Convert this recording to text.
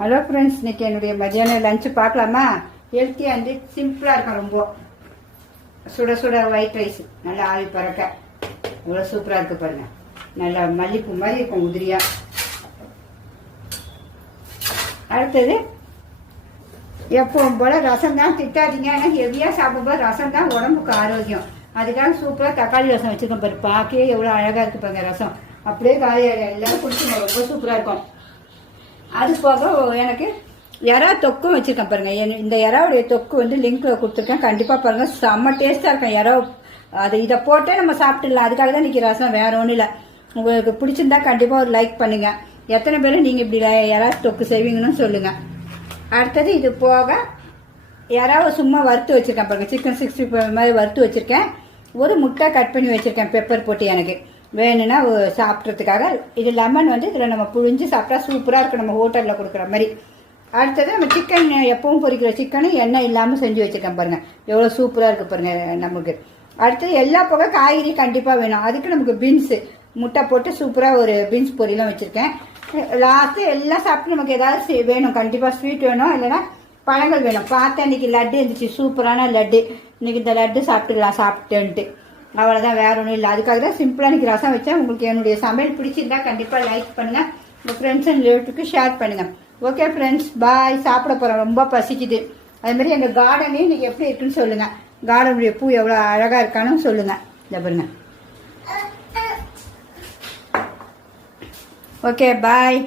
Hello friends, இன்னைக்கு என்னுடைய மதியானம் லஞ்சு பார்க்கலாமா? ஹெல்த்தியாக வந்து சிம்பிளாக இருக்கும். ரொம்ப சுட சுட ஒயிட் ரைஸ் நல்லா ஆவி பறக்க இவ்வளோ சூப்பராக இருக்குது பாருங்க. நல்லா மல்லிப்பூ மாதிரி இருக்கும் உதிரியா. அடுத்தது எப்பவும் போல ரசம் தான். திட்டாதீங்க, ஏன்னா ஹெவியாக சாப்பிடும்போது ரசம் தான் உடம்புக்கு ஆரோக்கியம். அதுக்காக சூப்பராக தக்காளி ரசம் வச்சுருக்கோம் பாரு. பார்க்கவே எவ்வளோ அழகாக இருக்குது பாருங்க. ரசம் அப்படியே காலையில் எல்லாரும் குடிச்சுங்க, ரொம்ப சூப்பராக இருக்கும். அது போக எனக்கு எறா தொக்கும் வச்சுருக்கேன் பாருங்க. இந்த எறாவுடைய தொக்கு வந்து லிங்க்ல கொடுத்துருக்கேன், கண்டிப்பாக பாருங்க. செம்ம டேஸ்ட்டாக இருக்கும் எறா. அது இதை போட்டே நம்ம சாப்பிட்டுடலாம். அதுக்காக தான் இன்னைக்கு ரசம், வேற ஒன்றும் இல்லை. உங்களுக்கு பிடிச்சிருந்தா கண்டிப்பாக ஒரு லைக் பண்ணுங்க. எத்தனை பேர் நீங்கள் இப்படி எறா தொக்கு செய்வீங்கன்னு சொல்லுங்க. அடுத்தது இது போக எறாவை சும்மா வறுத்து வச்சிருக்கேன் பாருங்க. சிக்கன் 65 மாதிரி வறுத்து வச்சிருக்கேன். ஒரு முட்டை கட் பண்ணி வச்சிருக்கேன் பெப்பர் போட்டு, எனக்கு வேணும்னா சாப்பிட்றதுக்காக. இது லெமன் வந்து இதில் நம்ம புழிஞ்சு சாப்பிட்டா சூப்பராக இருக்கும், நம்ம ஹோட்டலில் கொடுக்குற மாதிரி. அடுத்தது நம்ம சிக்கன் எப்பவும் பொரிக்கிற சிக்கனும் எண்ணெய் இல்லாமல் செஞ்சு வச்சுருக்கேன் பாருங்கள். எவ்வளோ சூப்பராக இருக்குது பாருங்கள் நமக்கு. அடுத்தது எல்லா போக காய்கறி கண்டிப்பாக வேணும். அதுக்கு நமக்கு பீன்ஸு முட்டை போட்டு சூப்பராக ஒரு பீன்ஸ் பொரியெலாம் வச்சுருக்கேன். லாஸ்ட்டு எல்லாம் சாப்பிட்டு நமக்கு ஏதாவது வேணும், கண்டிப்பாக ஸ்வீட் வேணும், இல்லைன்னா பழங்கள் வேணும். பார்த்தேன் இன்னைக்கு லட்டு இருந்துச்சு, சூப்பரான லட்டு. இன்னைக்கு இந்த லட்டு சாப்பிட்டுக்கலாம் சாப்பிட்டுன்ட்டு. அவ்வளோதான், வேற ஒன்றும் இல்லை. அதுக்காக தான் சிம்பிளாக இன்னைக்கு ரசம் வச்சேன். உங்களுக்கு என்னுடைய சமையல் பிடிச்சிருந்தா கண்டிப்பாக லைக் பண்ணுங்க, உங்கள் ஃப்ரெண்ட்ஸ் அண்ட் ரிலேட்டிவ்க்கு ஷேர் பண்ணுங்க. ஓகே ஃப்ரெண்ட்ஸ், பாய். சாப்பிட போகிறோம், ரொம்ப பசிக்குது. அதுமாதிரி எங்கள் கார்டனே இன்னைக்கு எப்படி இருக்குன்னு சொல்லுங்கள். கார்டனுடைய பூ எவ்வளோ அழகாக இருக்கான்னு சொல்லுங்கள். இதை பாருங்க. ஓகே, பாய்.